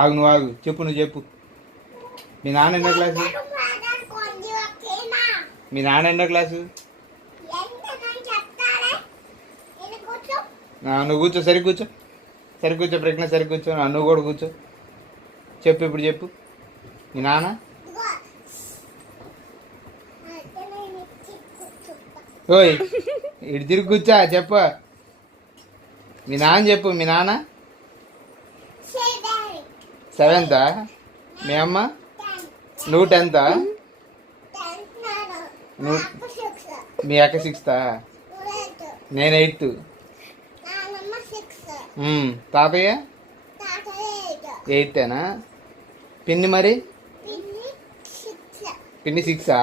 ఆగు నువ్వు ఆగు, చెప్పు నువ్వు చెప్పు. మీ నాన్న ఎన్నో క్లాసు? మీ నాన్న ఎన్నో క్లాసు? నువ్వు కూర్చో, సరి కూర్చో, సరి కూర్చో, ప్రజ్ఞ సరి కూర్చో. నువ్వు కూడా కూర్చో. చెప్పు ఇప్పుడు చెప్పు. మీ నాన్న ఓయ్ ఇటు తిరిగి కూర్చో, చెప్పు. మీ నాన్న చెప్పు. మీ నాన్న 7th? మీ అమ్మ? నువ్వు 10th? నువ్వు మీ అక్క 6th? నేను 8th. తాతయ్య 8th? పిన్ని మరి? పిన్ని 6?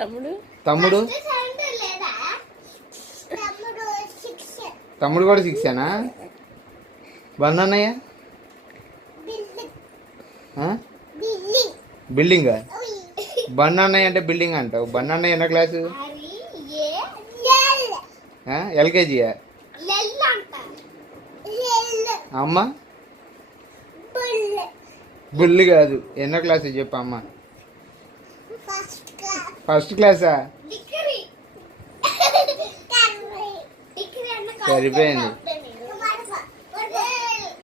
తమ్ముడు తమ్ముడు కూడా 6? బందన్నయ్య బిల్డింగ్? బందన్నయ్య అంటే బిల్డింగ్ అంటావు. బందన్నయ్య ఎన్నో క్లాసు? ఎల్కేజీయా? అమ్మ బుల్లి కాదు. ఎన్నో క్లాసు చెప్పు అమ్మ. ఫస్ట్ క్లాసా? సరిపోయింది.